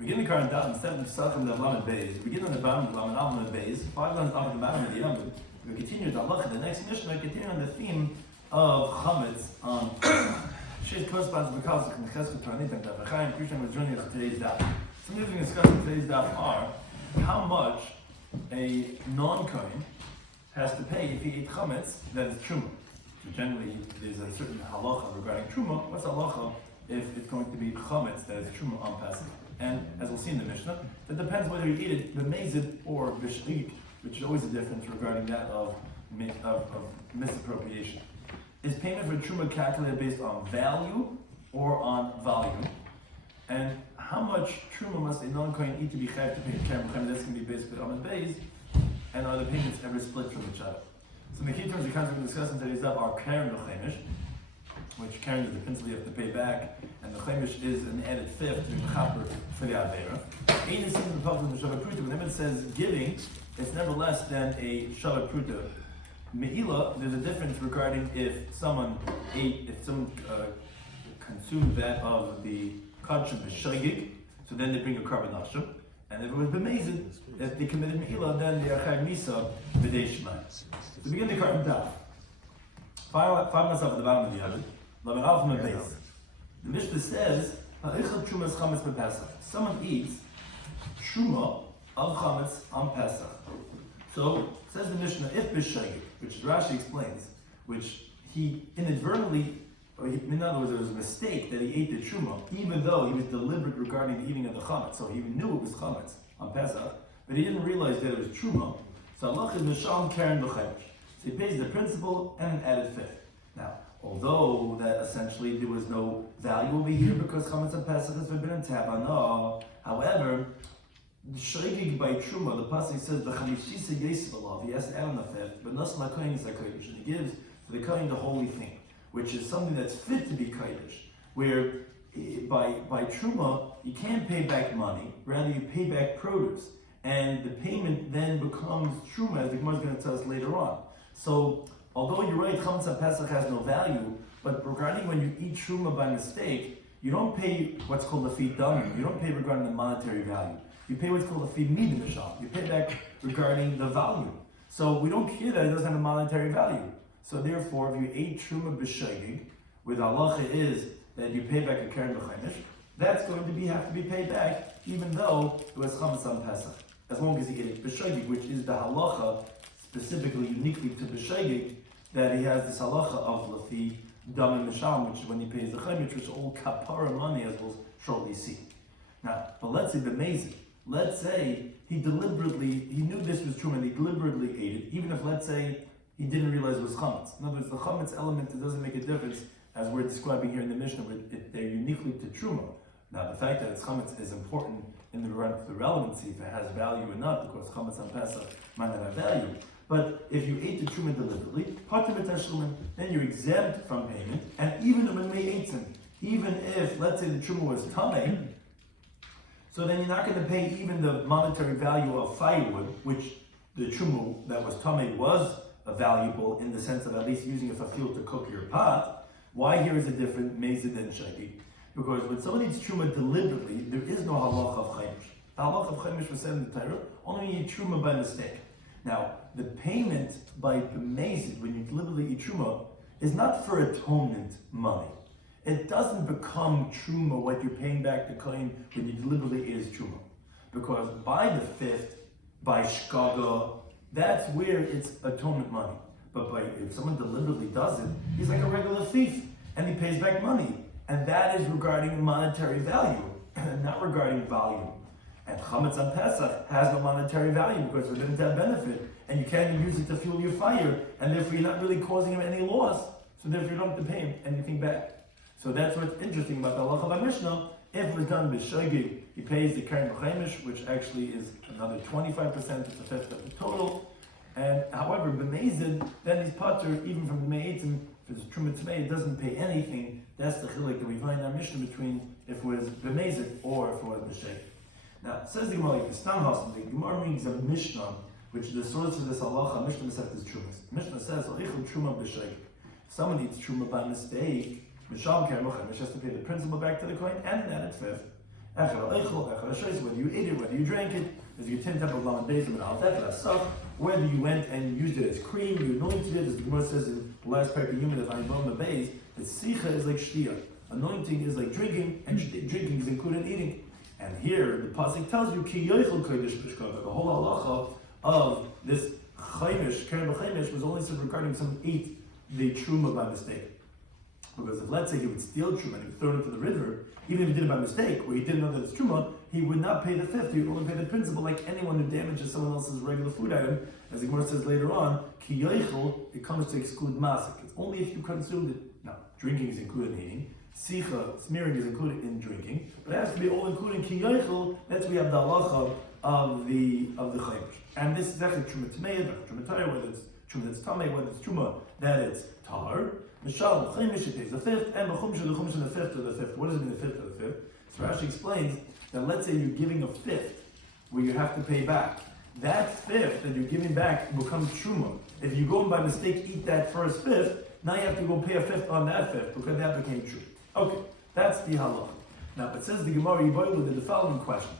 Begin the current Daf instead of Pesachim Daf Lamed Beis. Begin on the bottom of Lamed Al Lamed Beis. 5 lines up at the bottom of the Yomim. We continue the halacha. The next Mishnah continue on the theme of chametz on Shit corresponds to Bekazak and Chesed Toranitim Daf. Chaim Krishna was joining us today's Daf. Some things we discussed in today's Daf are how much a non-kohen has to pay if he ate chametz that is truma. So generally, there's a certain halacha regarding truma. What's halacha if it's going to be chametz that is truma on Pesach? And as we'll see in the Mishnah, it depends whether you eat it b'mezid or b'shlik, which is always a difference regarding that of misappropriation. Is payment for truma calculated based on value or on volume? And how much truma must a non-kohen eat to be chayav to pay the Keren B'chem? That's going to be basically on the base. And are the payments ever split from each other? So the key terms of concept we're discussing today's Daf are Keren B'chemish, which Keren is the principal you have to pay back, and the Chemish is an added fifth to Chaper for the Avera. Ain't is in the public of the Shabbat Pruta. Whenever it says giving, it's never less than a Shabbat Pruta. Me'ila, there's a difference regarding if someone consumed that of the Kadshim B'Shagig, so then they bring a Karban Nashim. And if it was b'mezid, if they committed me'ilah, then they are chayv misa b'dei shmai. So begin the current Daf. Five myself at the bottom of the Yad. Lamed Aleph Mem Beis. The Mishnah says, "Ha'ichad truma is chametz b'Pesach." Someone eats truma of chametz on Pesach. So says the Mishnah, if b'shagig, which Rashi explains, which he inadvertently. In other words, there was a mistake that he ate the truma, even though he was deliberate regarding the eating of the chametz. So he knew it was chametz on Pesach, but he didn't realize that it was truma. So Allah is mishal keren b'chemish. So he pays the principal and an added fifth. Now, although that essentially there was no value over here because chametz on Pesach is forbidden tabana. However, the shogig by truma, the pasuk says the chamishisa yesif alav. He has to add on the fifth, but nas lakoyin is lakoyin. He gives to the kohen the holy thing, which is something that's fit to be kodesh, where by truma you can't pay back money, rather you pay back produce, and the payment then becomes truma, as the Gemara is going to tell us later on. So, although you're right, chametz on Pesach has no value, but regarding when you eat truma by mistake, you don't pay what's called a fee damim. You don't pay regarding the monetary value. You pay what's called a fee midimishal. You pay back regarding the value. So we don't care that it doesn't have a monetary value. So therefore, if you ate truma b'shagig, where the halacha is that you pay back a keren b'chemish, that's going to have to be paid back, even though it was chametz on Pesach, as long as he ate it b'shagig, which is the halacha specifically, uniquely to b'shagig, that he has this halacha of lafi dam and mishal, which is when he pays the chemish, which is all kapara money, as we'll shortly see. Now, but let's say b'mezid. Let's say he knew this was truma, and he deliberately ate it, even if, let's say, he didn't realize it was chametz. In other words, the chametz element, it doesn't make a difference, as we're describing here in the Mishnah, they're uniquely to truma. Now, the fact that it's chametz is important in the relevancy, if it has value or not, because chametz on Pesach might not have value. But if you ate the truma deliberately, then you're exempt from payment, and even if, let's say, the truma was tamei, so then you're not going to pay even the monetary value of firewood, which the truma that was tamei was valuable in the sense of at least using it for fuel to cook your pot. Why here is it different, mezid and shagig? Because when someone eats truma deliberately, there is no halacha of chemish. The halacha of chemish was said in the Torah, only when you eat truma by mistake. Now, the payment by mezid, when you deliberately eat truma, is not for atonement money. It doesn't become truma what you're paying back the kohen when you deliberately eat as truma. Because by the fifth, by shkaga, that's where it's atonement money. But if someone deliberately does it, he's like a regular thief, and he pays back money. And that is regarding monetary value, not regarding volume. And chametz on Pesach has no monetary value because it didn't have benefit, and you can't even use it to fuel your fire, and therefore you're not really causing him any loss, so therefore you don't have to pay him anything back. So that's what's interesting about the halacha of Mishnah. If it was done b'shogig, he pays the keren b'chemish, which actually is another 25%, it's a fifth of the total. And however, b'mezid, then he's patur even from the me'etzim. If it's truma tzmei, it doesn't pay anything. That's the chilek that we find in our Mishnah between if it was b'mezid or if it was b'shogig. Now, says the Gemara, the Stam Hasan, the Gemara brings a Mishnah, which is the source of this halacha. Mishnah is trumas. Mishnah says, "Oichel truma b'shogig." If someone eats truma by mistake, Mishal Keren B'chemish has to pay the principal back to the kohen and an added fifth. whether you ate it, whether you drank it, as you tend to have a laman bezim and al whether you went and used it as cream, you anointed it, as the Gemara says in the last part of Yomim, that sicha is like shiur. Anointing is like drinking, and drinking is included in eating. And here the pasuk tells you ki yochel kodesh b'shkava. The whole halacha of this chaimish, keren b'chaimish, was only said regarding someone ate the truma by mistake. Because if, let's say, he would steal truma and he would throw it into the river, even if he did it by mistake, or he didn't know that it's truma, he would not pay the fifth. He would only pay the principal, like anyone who damages someone else's regular food item. As the Gemara says later on, ki yochel, it comes to exclude masik. It's only if you consumed it. Now, drinking is included in eating. Sicha, smearing, is included in drinking, but it has to be all including ki yochel. That's we have the halacha of the chaimish. And this is actually truma tmeya, truma tayah, whether it's truma that's tameh, whether it's truma that it's tar. Mishal, chaimish, it is the fifth, and the chumsha the fifth to the fifth. What does it mean, the fifth to the fifth? So Rashi explains that let's say you're giving a fifth where you have to pay back. That fifth that you're giving back becomes truma. If you go and by mistake eat that first fifth, now you have to go pay a fifth on that fifth because that became true. Okay, that's the halacha. Now, it says the Gemara Yiboilu did the following question: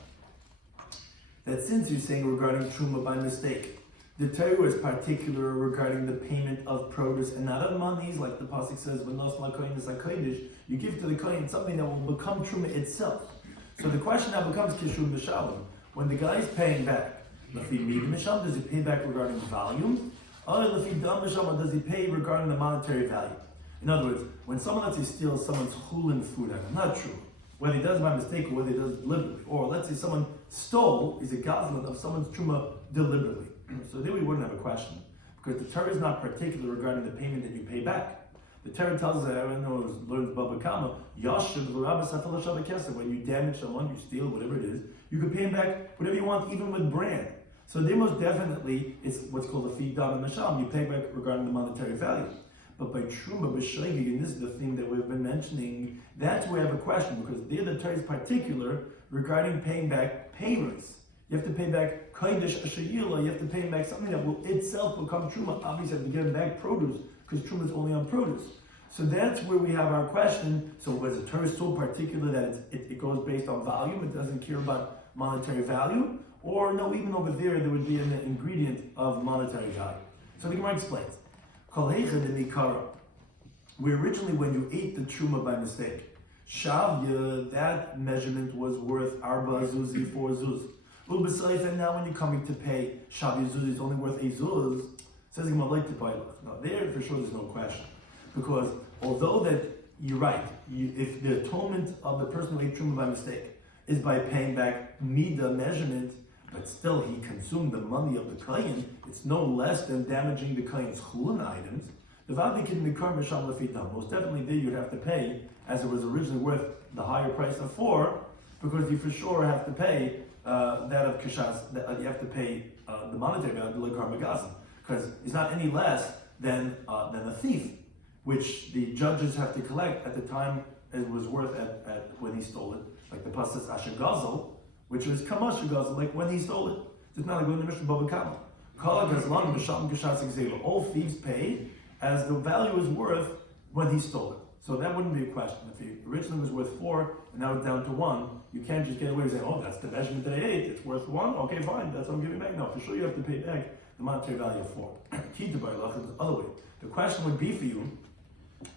that since you're saying regarding truma by mistake, the Torah is particular regarding the payment of produce and not of monies, like the pasuk says, "V'nos la'koyin is ha'kodesh." You give to the kohen something that will become truma itself. So the question now becomes kishum b'shalom. When the guy is paying back, lafi mid misham, does he pay back regarding volume? Or lafi dam misham, does he pay regarding the monetary value? In other words, when someone lets you steal someone's chulin food item, not true, whether he does it by mistake or whether he does it deliberately, or let's say someone stole, is a gazlan of someone's truma deliberately. So there we wouldn't have a question, because the Torah is not particular regarding the payment that you pay back. The Torah tells us, I know it learns Baba Kama, when you damage someone, you steal, whatever it is, you can pay him back whatever you want, even with brand. So there most definitely is what's called a fi dam and masham, you pay back regarding the monetary value. But by truma b'shleigig, and this is the theme that we've been mentioning, that's where I have a question, because there the Torah is particular regarding paying back payments. You have to pay back kodesh ashayila, you have to pay back something that will itself become truma. Obviously, you have to give back produce, because truma is only on produce. So that's where we have our question. So was the Torah so particular that it goes based on volume, it doesn't care about monetary value? Or no, even over there would be an ingredient of monetary value. So the Gemara explains. Where originally when you ate the truma by mistake, shavya, that measurement was worth arba zuzi, 4 zuz. And now when you're coming to pay, shavya zuzi is only worth a zuz. Says the Gemara like to buy. Now there for sure there's no question, because although that you're right, if the atonement of the person who ate truma by mistake is by paying back midah measurement, but still he consumed the money of the kohen, it's no less than damaging the kohen's chulun items. Most definitely there you'd have to pay, as it was originally worth the higher price of 4, because you for sure have to pay that of kashas, you have to pay the monetary value of the lekar megazim, because it's not any less than a thief, which the judges have to collect at the time it was worth at when he stole it, like the pasuk asher gazel, which was kamash gazel, like when he stole it. It's not like when the Mishnah Baba Kama. All thieves pay as the value is worth when he stole it. So that wouldn't be a question. If he originally was worth 4 and now it's down to 1, you can't just get away and say, oh, that's the measurement that I ate, it's worth 1, okay, fine, that's what I'm giving back. No, for sure you have to pay back the monetary value of 4. Key to Bailach is the other way. The question would be for you,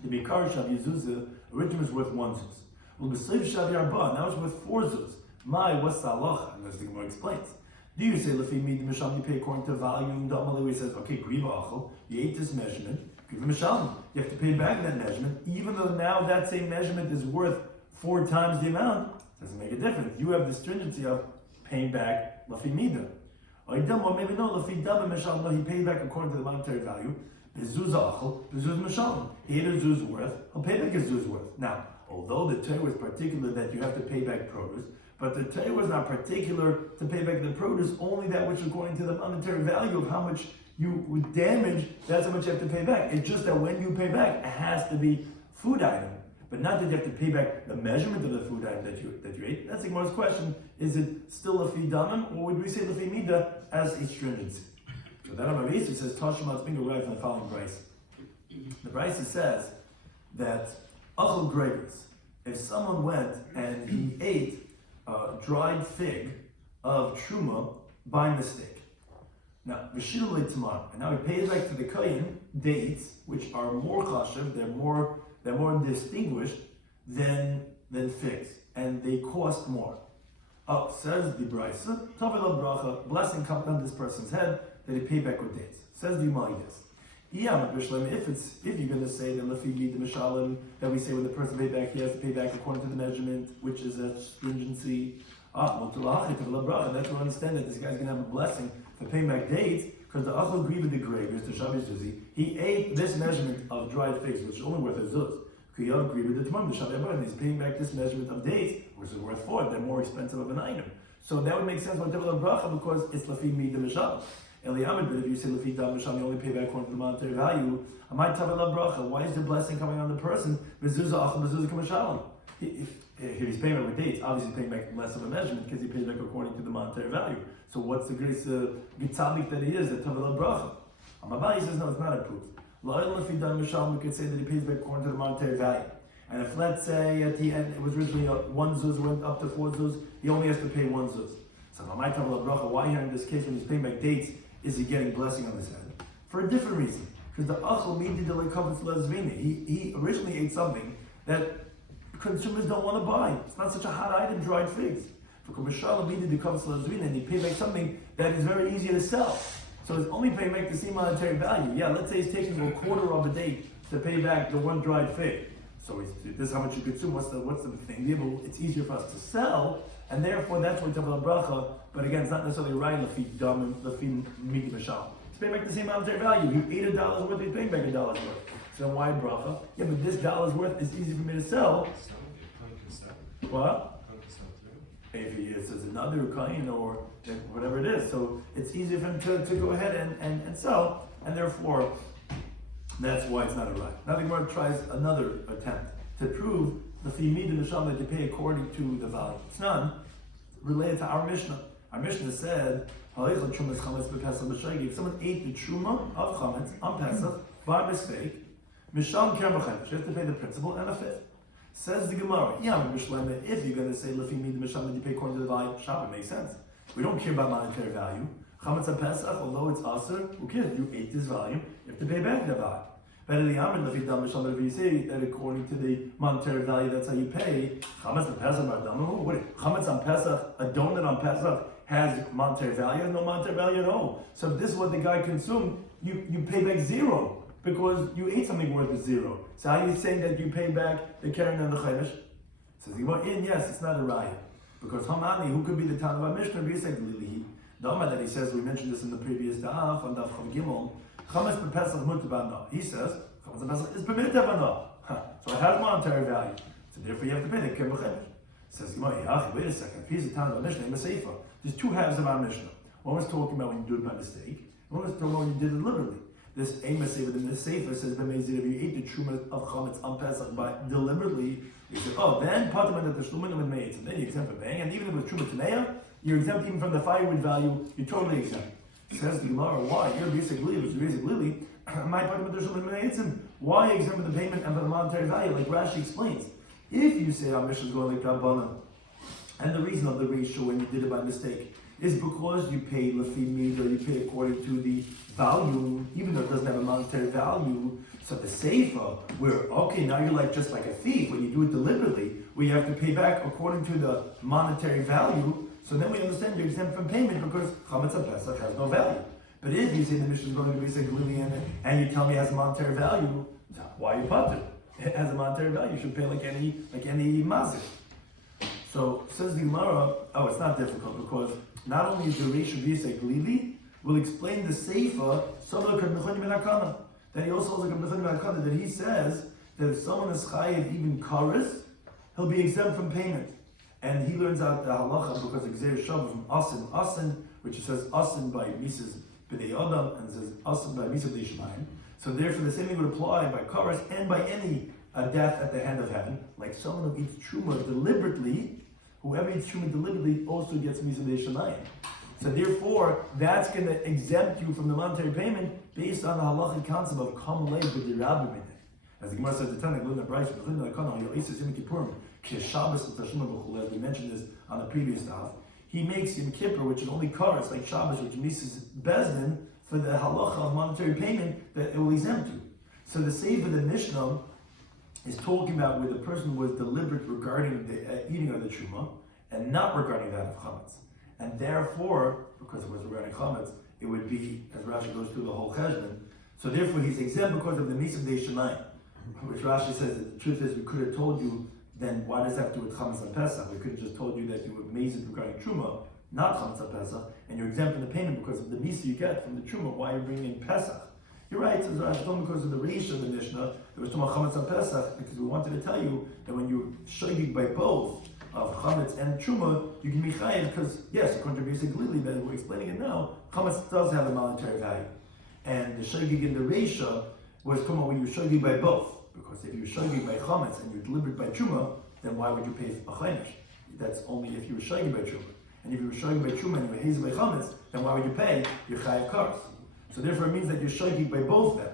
the Bikar Shav Yezuzah originally was worth 1 zuz. Well, the Sliv Shav Yarba, now it's worth 4 zuz. What's the halacha? And as the Gemara explains. Do you say, Lefi Mid Misham, you pay according to volume? Where he says, okay, Griva Achel, you ate this measurement, Griva Misham, you have to pay back that measurement, even though now that same measurement is worth 4 times the amount, doesn't make a difference. You have the stringency of paying back Lefi Mida. Or maybe no, Lefi Dam Misham, no, he paid back according to the monetary value. Bezuz Achel, Bezuz Misham. He ate a zuz worth, he'll pay back his zuz worth. Now, although the Torah was particular that you have to pay back produce, but the Torah was not particular to pay back the produce, only that which according to the monetary value of how much you would damage, that's how much you have to pay back. It's just that when you pay back, it has to be food item, but not that you have to pay back the measurement of the food item that you ate. That's the Gemara's question. Is it still a fi damim, or would we say the fi mida as a stringency? So that Rabbi Yisrael says, Tashma, it's being arrived on the following Bryce. The Bryce says that Achel Gregors, if someone went and he ate dried fig of truma by mistake. Now, and now he pays back to the kohen dates, which are more chashiv, they're more distinguished than figs, and they cost more. Says the Brisa, Tavela bracha, blessing comes on this person's head that he paid back with dates. Says the Yomai this. If you're going to say that that we say when the person paid back, he has to pay back according to the measurement, which is a stringency. That's why I understand that this guy's going to have a blessing for paying back dates, because the achal agreed with the grave, the Shabbos Zuzi. He ate this measurement of dried figs, which is only worth a zuz. He agreed with the Tamam, the Shabbos, and he's paying back this measurement of dates, which is worth 4. They're more expensive of an item. So that would make sense for Tevil Bracha, because it's Lafi Mid the Mishal. Eliyamed, but if you say Lafi Dam Mishal, you only pay back according to the monetary value. Amai Tevil Bracha, why is the blessing coming on the person? Mezuzah Achal Mezuzah Kamashal. If he's paying back with dates, obviously he's paying back less of a measurement because he pays back according to the monetary value. So what's the grace Gitzadik that he is, the Tavela Bracha? Amabai says no, it's not approved. If he done Mishal, we could say that he pays back according to the monetary value. And if let's say at the end it was originally 1 zuz, went up to 4 zuz, he only has to pay 1 zuz. So Amabai Tavela Bracha, why here in this case when he's paying back dates is he getting blessing on his head? For a different reason. Because the Achel Midi de Lekavitz Lezvini, he originally ate something that consumers don't want to buy. It's not such a hot item, dried figs. For Kumashal Midi de Lekavitz Lezvini, and he paid back something that is very easy to sell. So he's only paying back the same monetary value. Yeah, let's say he's taking a quarter of a date to pay back the 1 dried fig. So this is how much you consume. What's the thing? Yeah, it's easier for us to sell, and therefore that's what we talk about bracha. But again, it's not necessarily right. Lafi dam, lafi midi mashal. He's paying back the same monetary value. You ate $1 worth, he's paying back $1 worth. So why bracha? Yeah, but this $1 worth is easy for me to sell. What? If he is another kain or whatever it is, so it's easier for him to go ahead and sell, and therefore that's why it's not a right. Now the Gemara tries another attempt to prove the fimid and the sham that you pay according to the value. It's not related to our Mishnah. Our Mishnah said, if someone ate the truma of chametz on Pesach by mistake, misham kerem b'chametz, you have to pay the principal and a fifth. Says the Gemara, if you're going to say Lefi Mid Misham that you pay according to the value, Shabbat makes sense. We don't care about monetary value. Chametz on Pesach, although it's aser, who cares? You ate this value, you have to pay back the value. But in the Amid Lefi Dam Misham, if you say that according to the monetary value, that's how you pay. Chametz on Pesach, Chametz on Pesach, a donut on Pesach has monetary value, no monetary value at all. So if this is what the guy consumed, you pay back 0. Because you ate something worth 0. So how are you saying that you pay back the Karen and the Chaimish? Says the Gemara, yes, it's not a raya. Because Hamani, who could be the Tan of our Mishnah, the Amar that he says, we mentioned this in the previous Daf, on Daf Gimel, Chametz Pesach Mutabana. He says, Chametz Pesach is permitted Tabana. So it has monetary value. So therefore you have to pay the Karen and Chaimish. Says the Gemara, wait a second, if he's the Tan of our Mishnah, in the Sefer, there's 2 halves of our Mishnah. One was talking about when you do it by mistake, one was talking about when you did it deliberately. This Amos within the Sefer says, if you ate the truma of chametz on Pesach by deliberately, you say, then patam and the shlumin and made, and then you're exempt from paying. And even if it was truma taneya, you're exempt even from the firewood value. You're totally exempt. Says the Gemara, why? You're basic lily. It's basic lily. My patam and the shlumin made. Why exempt from the payment and from the monetary value? Like Rashi explains, if you say our mission is going like Rabbanan, and the reason of the ratio when you did it by mistake is because you pay lefi mid, or you pay according to the value, even though it doesn't have a monetary value. So the Sefer, where, now you're just like a thief, when you do it deliberately, where you have to pay back according to the monetary value, so then we understand you're exempt from payment because Chametz on Pesach has no value. But if you say the mission is going to be Seglili and you tell me it has a monetary value, why are you buttered? It has a monetary value, you should pay like any mazik. So says the Gemara, it's not difficult because not only is the ratio V'yisek Lili, will explain the Sefer, that he also has that he says that if someone is chayiv even karis, he'll be exempt from payment. And he learns out the halacha because Xer Shav from Asin, which it says Asin by Mises B'nei Adam, and it says Asin by Mises B'nei Shemayim. So therefore the same thing would apply by karis and by any death at the hand of heaven, like someone who eats truma deliberately. Whoever eats truma deliberately also gets Mises B'nei Shemayim. So therefore, that's going to exempt you from the monetary payment based on the halachic concept of kam lev b'dirabim. As the Gemara says, the Tanakh, Shabbos and Tashuma b'chulei, as we mentioned this on the previous daf, he makes Yom Kippur, which is only kares, like Shabbos, which mises Bezdin, for the halacha of monetary payment that it will exempt you. So the Sefer of the Mishnah is talking about where the person was deliberate regarding the eating of the truma and not regarding that of chametz. And therefore, because it was regarding chametz, it would be, as Rashi goes through the whole cheshbon, so therefore he's exempt because of the Misav de Shemayim, which Rashi says that the truth is we could have told you, then why does that have to do with chametz on Pesach? We could have just told you that you were amazed regarding truma, not chametz on Pesach, and you're exempt from the payment because of the Misa you get from the truma. Why are you bringing in Pesach? You're right, says Rashi, told because of the Reish of the Mishnah, there was talking about chametz on Pesach, because we wanted to tell you that when you're shogig by both of chametz and truma, you can be chayiv because yes, according to Rabbi Shloimy, that we're explaining it now, chametz does have a monetary value, and the shogig in the Reisha was talking about when you're shogig by both. Because if you're shogig by chametz and you're delivered by truma, then why would you pay a chaimish? That's only if you were shogig by truma. And if you were shogig by truma and you were hazy by chametz, then why would you pay your chayiv kares? So therefore, it means that you're shogig by both them.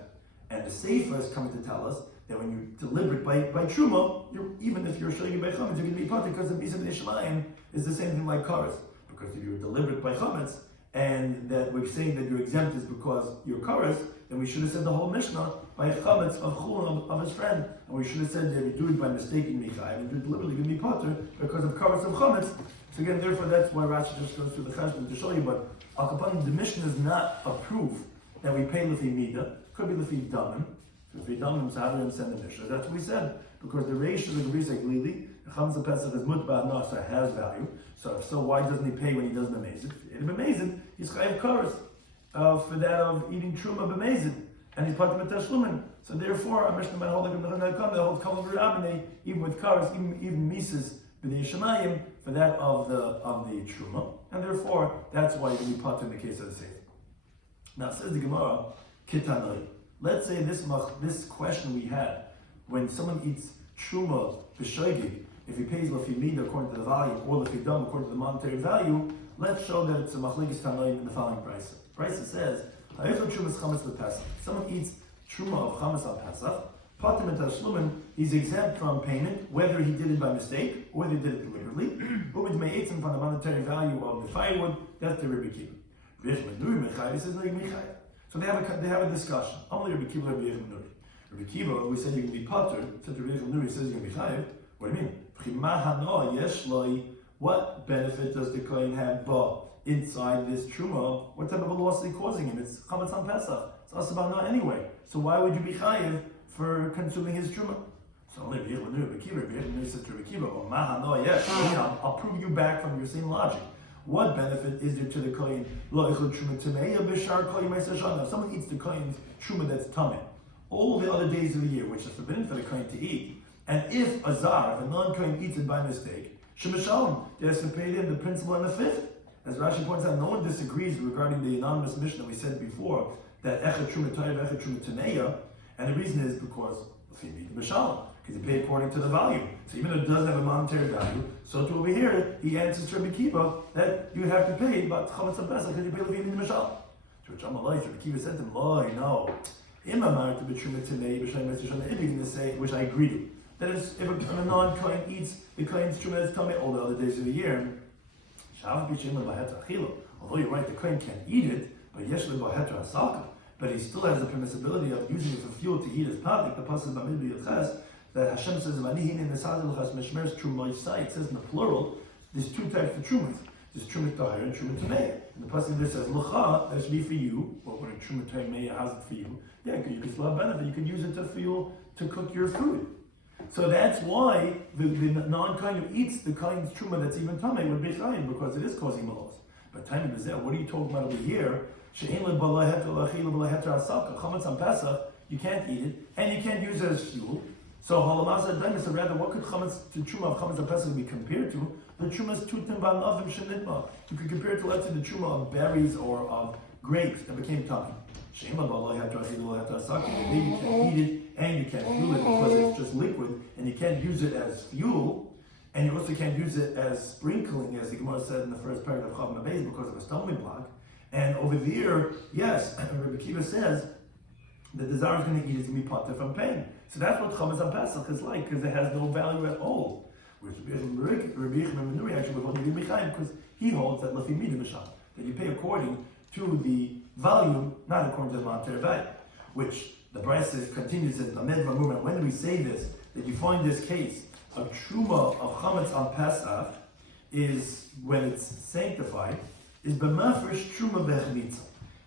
And the Sefer is coming to tell us that when you're deliberate by truma, even if you're shogig by chametz, you're going to be party because the Misav de Shemayim is the same thing like kares. Because if you're deliberate by chametz, and that we're saying that you're exempt is because you're kares, then we should have said the whole Mishnah by chametz of chulin of his friend, and we should have said that if you do it by mistake in Michai, and you're deliberately going to be potter because of kares of chametz. So again, therefore, that's why Rashi just goes through the cheshbon to show you. But al kapanim, the Mishnah does not approve that we pay lefi mida. Could be lefi damim. So lefi damim, so how do we understand the Mishnah? That's what we said because the reish of the Grisek Lili, the chametz of Pesach is mutba nasa, has value. So why doesn't he pay when he does b'mezid? If b'mezid, he's chayiv kares for that of eating truma b'mezid, and he's part of the tashlumin. So therefore, a Mishnah might hold like the whole kalam v'rabinei, even with kares, even mises b'nei shemayim for that of the truma, and therefore that's why you be part in the case of the sefer. Now says the Gemara, kitanoi. Let's say this question we had when someone eats truma b'shoigig. If he pays lefi mida according to the value, or lefi dam according to the monetary value, let's show that it's a machlekes tanoim in the following price. Price says, ha'ifel trumas chametz lePesach. Someone eats truma of chametz on Pesach, patim et tashlumin, he's exempt from payment, whether he did it by mistake or whether he did it deliberately. But with me'etzim from the monetary value of the firewood, that's the Rabbi Kiva. He says like Michai. So they have a discussion. Only Rabbi Kiva, Rabbi Yechim. Rabbi Kiva, we said you can be potter. Said Rabbi Yechim, he says you can be chayiv. What do you mean? What benefit does the kohen have inside this truma? What type of a loss is he causing him? It's chametz on Pesach. It's asabana anyway. So why would you be chayiv for consuming his truma? So only Rabbi Kiva says to Rabbi Kiva, I'll prove you back from your same logic. What benefit is there to the kohen? If someone eats the kohen's truma that's tameh all the other days of the year, which is forbidden for the kohen to eat, and if a non-kohen eats it by mistake, Shemishalom, he has to pay them the principal and the fifth. As Rashi points out, no one disagrees regarding the anonymous Mishnah we said before, that Echet Truma Toyev, Echet Truma Taneya, and the reason is because if you eat the Mishalom, because you pay according to the value. So even though it doesn't have a monetary value, so to over here, he answers to Rabbi Kiva that you have to pay about Chametz HaPesach because you pay the Mishalom. To which Rabbi Kiva said to him, no. If you're going to say, which I agree to, that is, if a non-kohen eats the kohen's truma that's tummy all the other days of the year, although you're right, the kohen can't eat it, but he still has the permissibility of using it for fuel to eat his patik. The pasuk that Hashem says, it says in the plural, there's two types of trumas. There's truma tahir and truma tameya. And the pasuk there says, "L'cha," that should be for you. Or when a truma tameya has it for you, yeah, you can still have benefit. You can use it to fuel to cook your food. So that's why the non-kohen who eats the kohen's truma that's even tamei would be chayiv because it is causing a loss. But time is there. What are you talking about over here? Chametz on Pesach, you can't eat it and you can't use it as fuel. So halamasa daim. So rather, what could chametz to truma of chametz on Pesach be compared to? The truma's tutim ba'navim shenitma. You could compare it to, let's say, the truma of berries or of grapes that became tamei. Maybe you can't eat it and you can't fuel it because it's just liquid, and you can't use it as fuel, and you also can't use it as sprinkling, as the Gemara said in the first paragraph of Chav Mabez, because of a stumbling block. And over there, yes, Rabbi Kiva says that the Zar is going to eat it to be potter from pain. So that's what Chametz on Pesach is like, because it has no value at all. Whereas Rabbi Shloimy Schwartzberg actually would hold because he holds that lefi midah misham, that you pay according to the volume, not according to the monetary value. Which the Brisa continues in the movement. When do we say this? That you find this case of truma of chametz on Pesach is when it's sanctified. Is b'mafresh truma b'chmitza.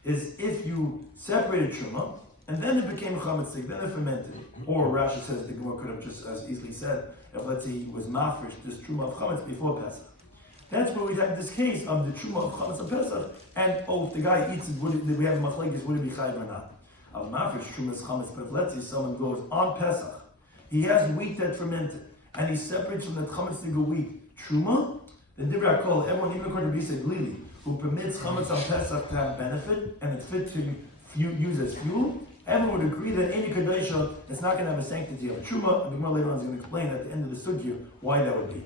Is if you separated truma and then it became chametz, then it fermented. Or Rashi says the Gemara could have just as easily said, if let's say it was mafresh, this truma of chametz before Pesach. That's where we have this case of the truma of chametz on Pesach, and if the guy eats it, we have machlekes, would it be chayiv or not? Al mafresh truma is chametz, but if let's say someone goes on Pesach, he has wheat that fermented, and he separates from the chametz to go wheat truma. The Dibra call everyone, even according to Bisa Glili, who permits chametz on Pesach to have benefit and it's fit to use as fuel. Everyone would agree that any kadesha is not going to have a sanctity of truma. And the Gemara later on is going to explain at the end of the sugya why that would be.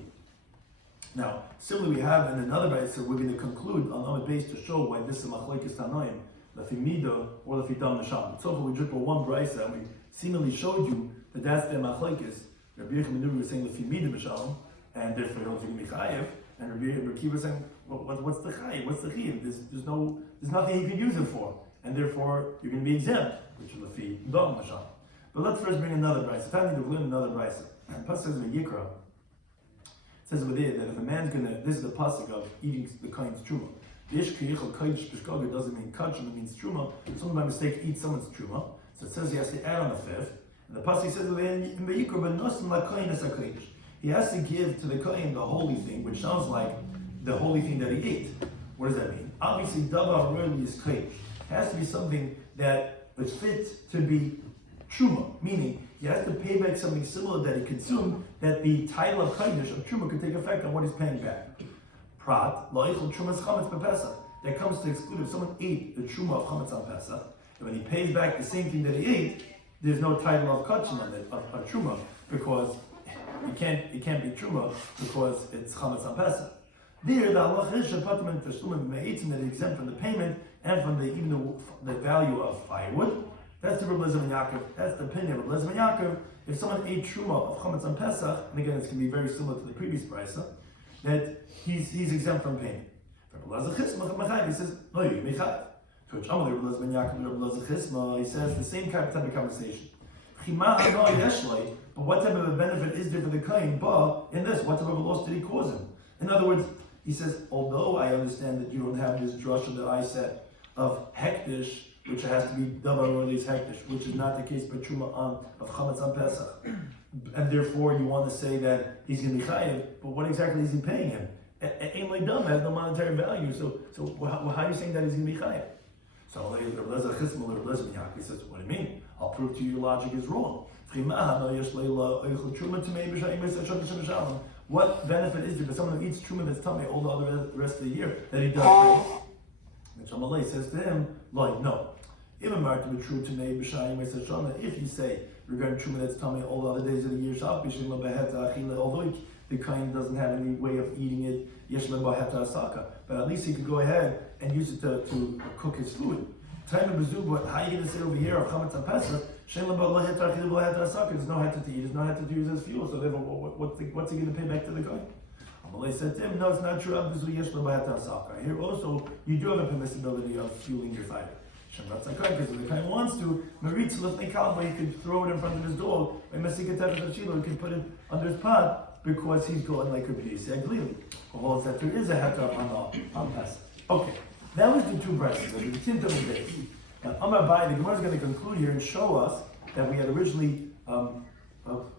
Now, similarly, we have in another brayso we're going to conclude on our base to show why this is machlekes tanoim, lefi midah or lefi dam neshama. So far, we just put one brayso and we seemingly showed you that that's their machlekes. Rabbi Shloimy was saying lefi midah misham, and therefore he holds you chayev. And Rabbi Akiva was saying, well, what's the chayev? What's the chayev? There's nothing you can use it for, and therefore you're going to be exempt, which is lefi dam neshama. But let's first bring another brayso. Finally, we've learned another brayso. And Pasuk says in Yikra. It says over there that if a man's this is the pasuk of eating the kain's truma. Doesn't mean kachim, it means truma. Someone by mistake eats someone's truma, so it says he has to add on a fifth. And the pasuk says over there in Vayikra, but nosim lakain es hakodesh. He has to give to the kain the holy thing, which sounds like the holy thing that he ate. What does that mean? Obviously, davar really is kodesh. It has to be something that is fit to be truma, meaning he has to pay back something similar that he consumed, that the title of Kodesh of Truma could take effect on what he's paying back. Prat, La'ichel Truma's Chametz B'Pesach. That comes to exclude if someone ate the Truma of Chametz on Pesach, and when he pays back the same thing that he ate, there's no title of Kachim on it, of Truma, because it can't be Truma, because it's Chametz on Pesach. There, the Allah is Shapatim and Tashlumin Me'etzim that is exempt from the payment and from even the value of firewood. That's the Rabbi Shloimy Yaakov. That's the opinion of Rabbi Shloimy Yaakov. If someone ate truma of chametz on Pesach, and again, it's going to be very similar to the previous brayso, that he's exempt from payment. Rabbi Chisma, he says, no, you mechad. To which Rabbi Shloimy Yaakov, Rabbi Chisma, he says the same type of conversation. But what type of a benefit is there for the kain? But in this, what type of a loss did he cause him? In other words, he says, although I understand that you don't have this drasha that I said of hektish, which has to be davar orlis hektish, which is not the case by truma of chametz on Pesach, and therefore you want to say that he's going to be chayiv. But what exactly is he paying him? Ein leidam has no monetary value. So how are you saying that he's going to be chayiv? So he says, what do you mean? I'll prove to you your logic is wrong. What benefit is there for someone who eats truma that's tummy all the rest of the year that he does pay? And Shamalay says to him, like, no. Even marked with true to me, if you say regarding truma that's tummy all the other days of the year, although the kain doesn't have any way of eating it, but at least he could go ahead and use it to cook his food. How are you going to say over here of chametz on Pesach? There's no heter to eat, there's no heter to use as fuel. So therefore, what's he going to pay back to the kain? Amalei said to him, no, it's not true. Here also, you do have a permissibility of fueling your fire. Because if the kain wants to, he could throw it in front of his dog, he can put it under his pot because he's going like a b'yisei glili. Although that there is a heter on Pesach. Okay, that was the two braysos, the tint of the days. Now, Amar Bai, the Gemara is going to conclude here and show us that we had originally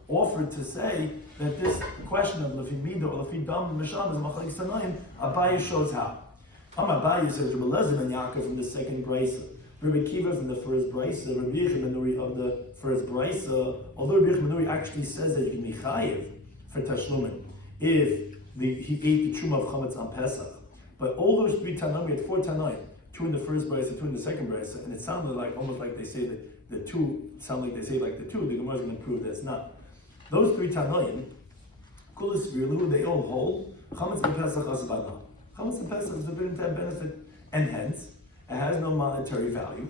offered to say that this question of lefi midah or lefi dam misham is machlekes tanoim. Abaye shows how. Amar Bai says Rabbi Elazar ben Yaakov from the second brayso, Rabbi Akiva from the first brayso, Rabbi Shloimy of the first brayso. Although Rabbi Shloimy actually says that you mechayev for tashlumin if he ate the truma of chametz on Pesach, but all those three tanoim, we had four tanoim, two in the first brayso, two in the second brayso, and it sounded like almost like they say that the two sound like they say like the two. The Gemara is going to prove that's not. Those three tanoim, they all hold chametz b'Pesach asbana. Chametz b'Pesach is a bit of benefit, and hence it has no monetary value.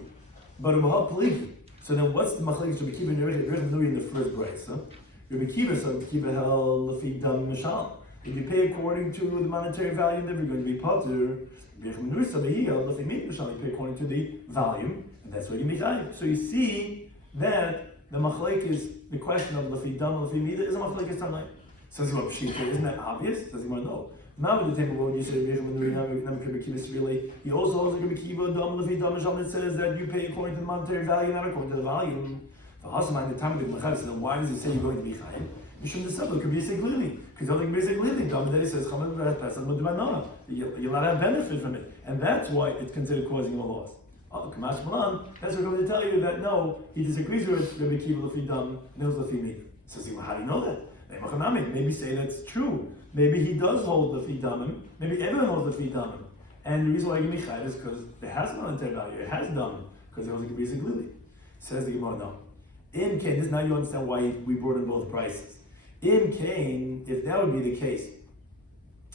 But it will help polygamy. So then, what's the machlekes to be keeping in the first brayso? Rabbi Kiva, so Rabbi Kiva held Lafi Dam Mishal. If you pay according to the monetary value, then you're going to be potter. Rabbi Nur so he held Lafi Meat Mishal. You pay according to the volume, and that's what you make. So you see that the machlek is the question of Lafi Dam Lafi Meat is a machlek is Tanai. Says he what Pshita, isn't that obvious? Does he want to know? Now with the table when you say Rabbi Kiva really, he also holds Rabbi Kiva Dam Lafi Dam Mishal. It says that you pay according to the monetary value, not according to the volume. Also, the time of the Machal says, why does he say you're going to be Chaim? Mishum the Sabbath could be say clearly, because only can be say clearly. Then he says, you'll not have benefit from it, and that's why it's considered causing a loss. Kamash Malan, that's what we're going to tell you that no, he disagrees with Rabbi Kiva Lafi Dam, Nils Lafi Meat. Says, how do you know that? Maybe say that's true. Maybe he does hold Lafi Damim. Maybe everyone holds Lafi Damim. And the reason why you can be Chaim is because it has monetary value. It has Damim because it only can be say clearly. Says the Gemara, no. In Cain, this now you understand why we brought in both prices. In Cain, if that would be the case,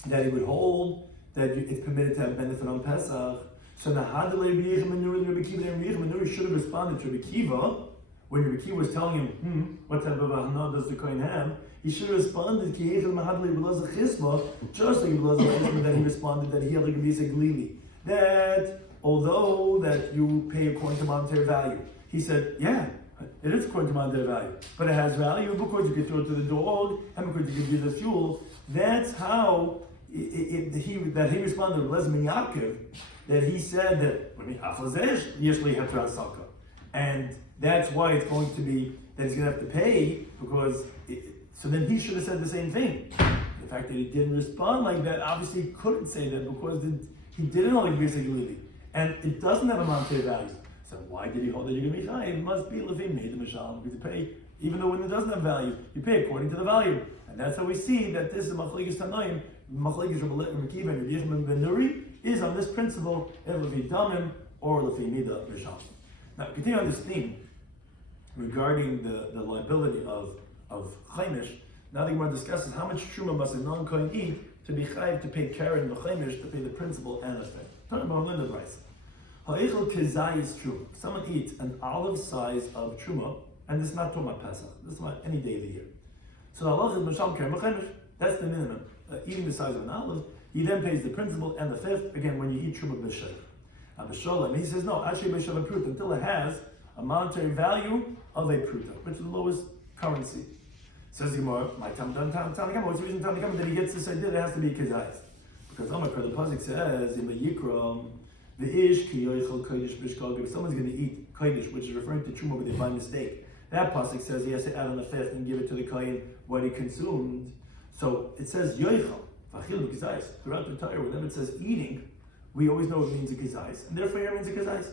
that he would hold that it's permitted to have benefit on Pesach, so now how did Rabbi Kiva should have responded to Rabbi Kiva when Rabbi Kiva was telling him, what type of ahana does the Kohen have? He should have responded, just like that he responded that he had like a glili. That although that you pay according to monetary value, he said, yeah, it is according to monetary value, but it has value because you can throw it to the dog and because you can give the fuel. That's how he responded to Lezman Yaakov, that he said that and that's why it's going to be that he's going to have to pay because. So then he should have said the same thing. The fact that he didn't respond like that, obviously he couldn't say that because he didn't only be Levy, and it doesn't have a monetary value. So why did he hold that you're going to be high? It must be Levim made the Mishal, because you pay, even though when it doesn't have value, you pay according to the value. And that's how we see that this is Machlekes Tanoim, Machlekes Rabbi Kiva and Rabbi Yechman ben Nuri, is on this principle, Levi Damim or Levi Mida Mishal. Now, continue on this theme regarding the liability of Chaimish. Now the Gemara discusses how much truma must a non-kohen eat to be chayiv to pay karen the Chaimish, to pay the principal and the effect. Talking about Linda Rice. Ha'echel kezai is truma. Someone eats an olive size of truma, and this is not Tumah Pesach. This is not any day of the year. So the halach is mashal karen Chaimish. That's the minimum. Eating the size of an olive, he then pays the principal and the fifth. Again, when you eat truma b'shay. And he says no, actually b'shav pruta until it has a monetary value of a pruta, which is the lowest currency. Says the Gemara, my Tanakama, what's the reason Tanakama that he gets this idea? It has to be Kizayis. Because Amakar, the Pasuk says, in the Yikra, the Ish, Ki Yoichel Kodesh Bishkal, if someone's going to eat Kodesh, which is referring to Truma, but they by mistake, that Pasuk says he has to add on the fifth and give it to the Kohen what he consumed. So it says Yoichel, Vachil Kizayis. Throughout the Torah, whenever it says eating, we always know it means a Kizayis, and therefore here means a Kizayis.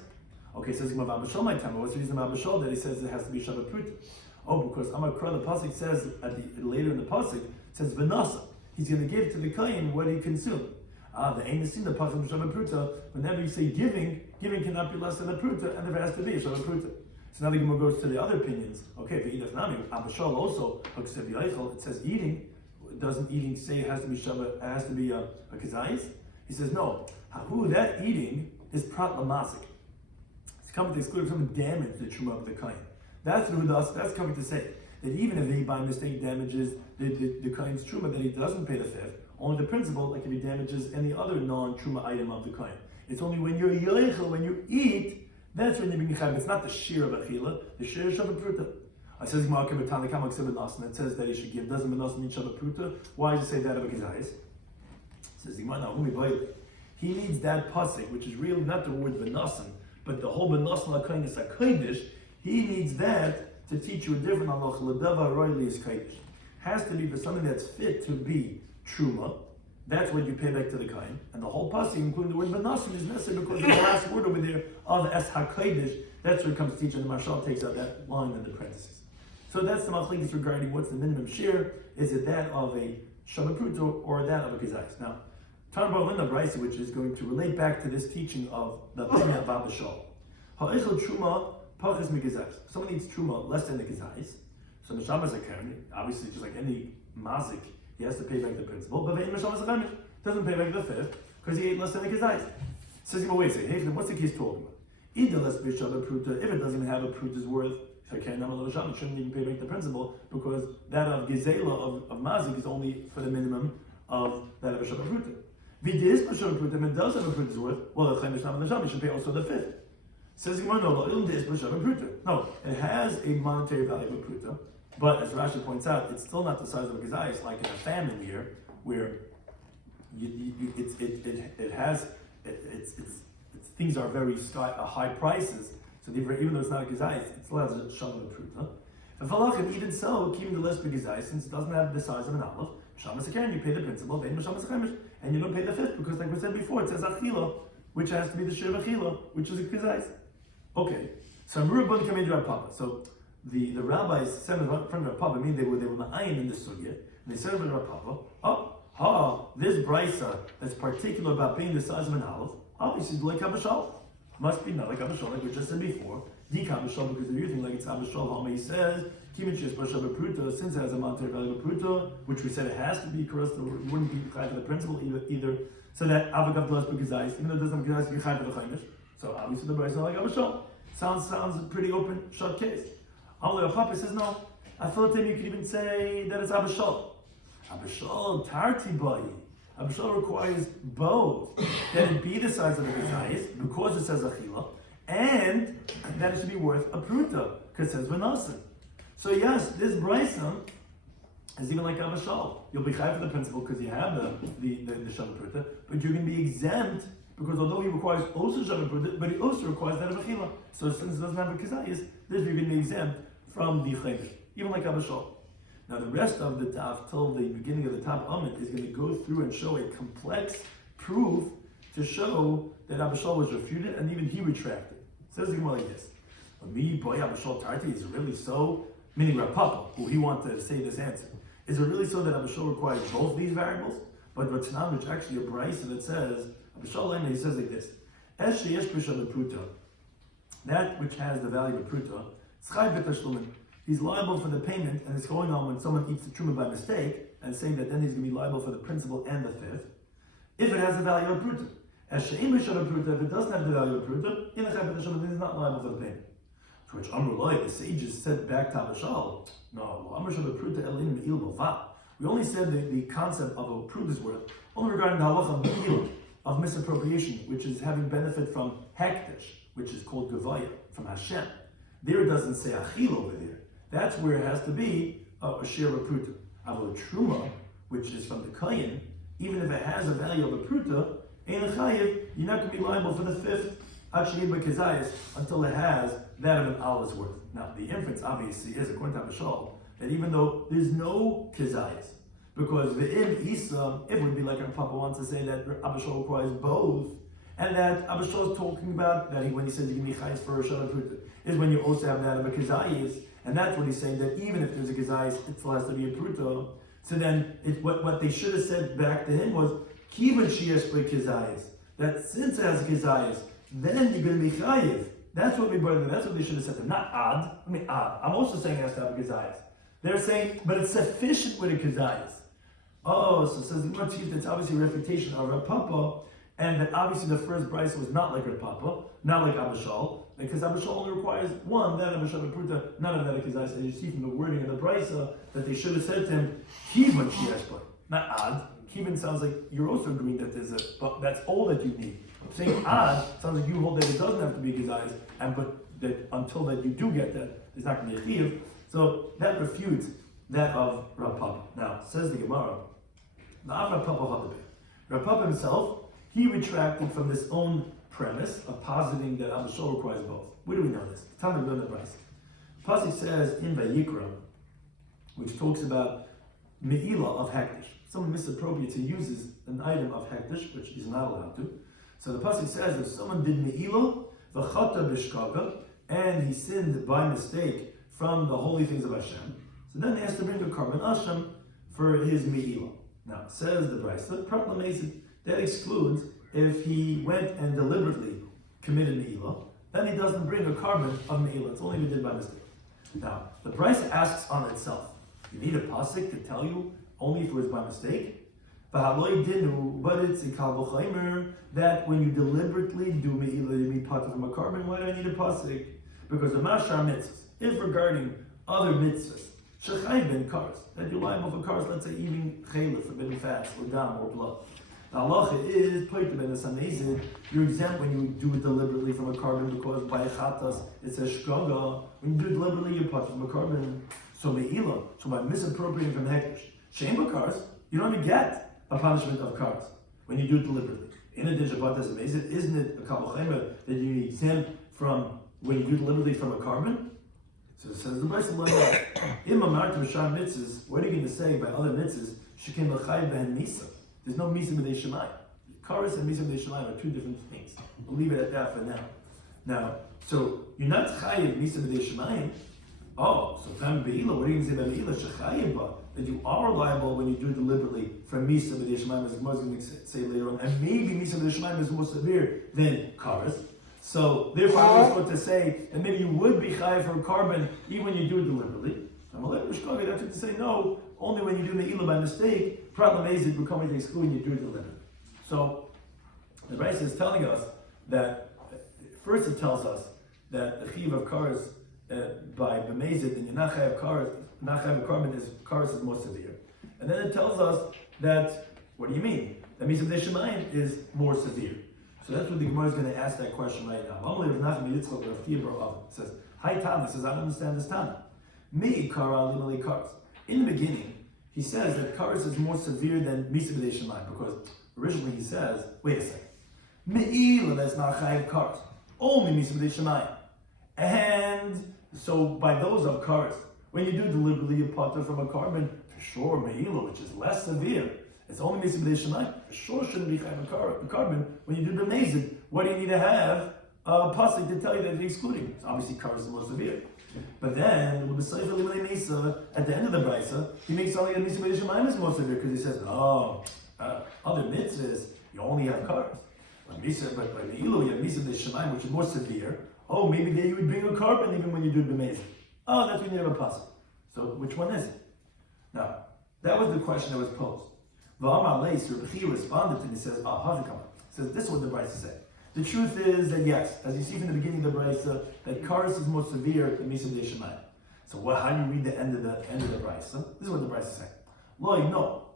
Okay, says the Gemara, Abashal, my Tama, what's the reason of Abashal that he says it has to be Shabbat Pruta? Oh, because Amakra, the pasuk says later in the pasuk it says Vanasa. He's going to give to the kohen what he consumed. The aim is seen the pasuk Shabbat Pruta. Whenever you say giving cannot be less than a pruta, and there has to be a Shabbat Pruta. So now the Gemara goes to the other opinions. Okay, for Edaf Nami, Abashal also, it says eating. Doesn't eating say it has to be Shabbat? It has to be a kazayis? He says no. That eating is prat lamasik. It's coming to exclude some damage the truma of the kohen. That's coming to say that even if he by mistake damages the kohen's truma, that he doesn't pay the fifth, only the principal, like if he damages any other non-truma item of the kohen. It's only when you're yoichel, when you eat, that's when you're being chayav. It's not the shiur of achila, the shiur of Shabbat Pruta. It says it says that he should give. Doesn't Benasan mean Shabbat Pruta? Why does it say that of a Gizayis? It says he needs that pasuk, which is really not the word Benasan, but the whole Benasan l'kohen is a kodesh. He needs that to teach you a different halacha. L'dava royally is kodesh. Has to be for something that's fit to be truma. That's what you pay back to the kohen. And the whole pasuk, including the word Benasan, is necessary because the last word over there of es hakodesh. That's what it comes to teach, and the Marshal takes out that line in the parentheses. So that's the machlekes regarding what's the minimum shiur. Is it that of a Shabbat Pruta or that of a Kizayis? Now, Tanbar Linda Braisa, which is going to relate back to this teaching of the opinion of Abba Shal. Ha'echel truma pachis mikizayis. Someone eats truma less than the Kizayis. So Mishamas Akaren, obviously just like any mazik, he has to pay back the principal. But Ve'in Mishamas Akaren doesn't pay back the fifth because he ate less than the Kizayis. Says, wait a second, hey, what's the case talking about? Either less be Shabbat Pruta, if it doesn't even have a Pruta's worth, It shouldn't even pay back the principal because that of Gezela of Mazik is only for the minimum of that of a Shabbat Pruta. Vidis for Shabbat Pruta, and it does have a Pruta's worth, well, the Chaim should pay also the fifth. Says Gemara, no, it has a monetary value of a Pruta, but as Rashi points out, it's still not the size of a Gezayis, like in a famine year, where things are very high prices. So even though it's not a Gezayis, it still has a Shabbat Pruta. And Falachim, even so, keeping the less big Gezayis, since it doesn't have the size of an olive, Shamas Akaran, you pay the principal, then Shamas Chamish, and you don't pay the fifth, because like we said before, it says Achila, which has to be the shiur Achila, which is a Gezayis. Okay, so Amrubun came into our Papa. So the rabbis said in front of our Papa, I mean they were ma'ayin in the sugya, and they said to our Papa, this brisa that's particular about being the size of an olive, obviously is like Abashal. Must be not like Abashal, like we just said before. Dik Abashal, because if you think like it's Abashal, he says, Kimichis Bashav Pruta, since it has a monetary value of Pruta, which we said it has to be correct, so it wouldn't be chayv for the principal either. So that Avagav does because even though it doesn't have to be chayv for the chaimish. So obviously the brisa is not like Abashal. Sounds a pretty open, shut case. Amalei Papa says no. I thought you could even say that it's Abashal. Abashal tarti boy. Abashal requires both. That it be the size of the Gezayis, because it says Achila, and that it should be worth a Pruta, because it says Vanasim. So yes, this brisa is even like Abashal. You'll be chayv for the principal because you have the Shabbat Pruta, but you're going to be exempt because although he requires also Shabbat Pruta, but he also requires that of Achila. So since it doesn't have a Gezayis, this you're going to be exempt from the chayv, even like Abashal. Now the rest of the Daf, till the beginning of the top Amid, is going to go through and show a complex proof to show that Abashal was refuted and even he retracted. It says the Gemara like this: "Me boy Abashal Tarti, is it really so?" Meaning Rav Papa, who he wanted to say this answer. Is it really so that Abashal requires both these variables? But Ratznan, which actually a brisa that says Abashal, he says like this: "Es sheyesh b'shabbat Pruta, that which has the value of Pruta, tzchai b'tashlumin." He's liable for the payment, and it's going on when someone eats the truma by mistake, and saying that then he's going to be liable for the principal and the fifth, if it has the value of Pruta. As she'im b'shabbat Pruta, if it doesn't have the value of Pruta, in the chai b'tashlumin, he's not liable for the payment. To which Amrullah, the sages said back to Abashal, no, Amr Shabbat Pruta Elim Me'il Bova. We only said the concept of a Pruta's worth, only regarding the halacha Me'il, of misappropriation, which is having benefit from Hektish, which is called Gavaya, from Hashem. There it doesn't say Achil over there. That's where it has to be a shiur of Pruta. Avol Truma, which is from the Kayin, even if it has a value of a Pruta, Ein Chayiv, you're not going to be liable for the fifth actually by Kezayis until it has that of an Allah's worth. Now, the inference obviously is, according to Abashal, that even though there's no Kezayis, because the Im Isa, it would be like our Papa wants to say that Abashal requires both, and that Abashal is talking about that when he says you can be chayes for a Shabbat Pruta, is when you also have that of a Kezayis, and that's what he's saying, that even if there's a Kezayis, it still has to be a Pruta. So then, what they should have said back to him was, Kivan Shiesh by Kezayis, that since it has a Kezayis, then you're going to be chayiv. That's what they should have said to him. Not ad. I mean ad. I'm also saying it has to have a Kezayis. They're saying, but it's sufficient with a Kezayis. Oh, so it says the motif that's obviously a refutation of Rav Papa, and that obviously the first brisa was not like Rav Papa, not like Abashal, because Abashal only requires one, that of Abashal Pruta, none of that of Kezayis. And you see from the wording of the brisa that they should have said to him, Kivan Shiesh, not ad. Kivan sounds like you're also agreeing that but that's all that you need. Saying ad sounds like you hold that it doesn't have to be Gezayis, but that until that you do get that, there's not going to be a chiyuv. So that refutes that of Rav Papa. Now, says the Gemara, Rav Papa himself, he retracted from this own premise of positing that Abashal requires both. Where do we know this? Tell me the price. Pasuk says in Vayikra, which talks about Me'ila of Hektish. Someone misappropriates and uses an item of Hektish, which he's not allowed to. So the pasuk says if someone did me'ila v'chata b'shkaka and he sinned by mistake from the holy things of Hashem, so then he has to bring a carbon asham for his me'ila. Now says the brisa, proclamation that excludes if he went and deliberately committed me'ila, then he doesn't bring a carbon of me'ila. It's only if he did by mistake. Now the brisa asks on itself, you need a pasuk to tell you only if it was by mistake. But it's a kalvachaymer that when you deliberately do me'ila, you meet part from a carbon. Why do I need a pasuk? Because the mashar mitzvahs. If regarding other mitzvahs, shechayv ben kares, that you're liable for kares, let's say eating chayla, forbidden fats, or dam, or blood. The halacha is, you're exempt when you do it deliberately from a carbon because by chatas it says shkaga. When you do it deliberately, you're part from a carbon. So me'ila, so by misappropriating from the hektish, shame cars, you don't even get a punishment of cars when you do it deliberately. In addition, what does amazing? Isn't it a kabbalah that you exempt from when you do it deliberately from a carbon? So it says the Bible like in Mamarta Mishar mitzvahs, what are you going to say by other mitzvahs? Shekin l'chayv ben misa. There's no misa b'dei shemayim. Karas and misa b'dei shemayim are two different things. We'll leave it at that for now. Now, so you're not chayiv misa b'dei shemayim. Oh, so tam be'ila, what are you going to say about be'ila? Shechayiv ba, that you are liable when you do it deliberately from misa b'dei shemayim, as Gemara is going to say later on, and maybe misa b'dei shemayim is more severe than karas. So therefore, I was supposed to say that maybe you would be chayiv for a carbon even when you do it deliberately. I'm a little shkogi. That's to say no. Only when you do me'ila by mistake, problem is it will come into exclude when you do it deliberately. So the Raisa is telling us that first it tells us that the chiv of karas by b'mezid and you're not chayiv karas, not chayiv carbon is karas is more severe. And then it tells us that what do you mean? That means the shemayim is more severe. So that's what the Gemara is going to ask that question right now. It says, "Hi Tana." He says, "I don't understand this Tana." In the beginning, he says that karas is more severe than misa b'dei shemayim because originally he says, wait a second, me'ila that's not chayiv karas, only misa b'dei shemayim, and so by those of karas, when you do deliberately a potter from a carbon, for sure me'ila, which is less severe, it's only misa b'dei shemayim, for sure shouldn't be chayiv a carbon. When you do the mazid, what do you need to have a pasuk to tell you that it's excluding? So obviously karas is more severe. But then, at the end of the brisa, he makes something that misa b'dei shemayim is more severe because he says, other mitzvahs, you only have karas. But by the ilu, you have misa b'dei shemayim, which is more severe. Oh, maybe there you would bring a carbon even when you do the b'mezid. Oh, that's when you have a pasuk. So which one is it? Now, that was the question that was posed. V'amar leis, Rabbi responded and he says, he says, this is what the brisa said. The truth is that yes, as you see from the beginning of the brisa, that karas is more severe than misa b'dei shemayim. So how do you read the end of the brisa? This is what the brisa is saying. Lo, no.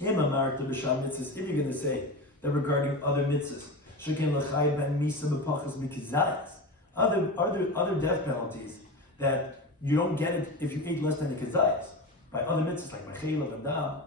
If you're going to say that regarding other mitzvahs, shekin l'chayv ben misa b'pachas mikizayas, other death penalties that you don't get it if you ate less than the kizayas by other mitzvahs like mechela and dam.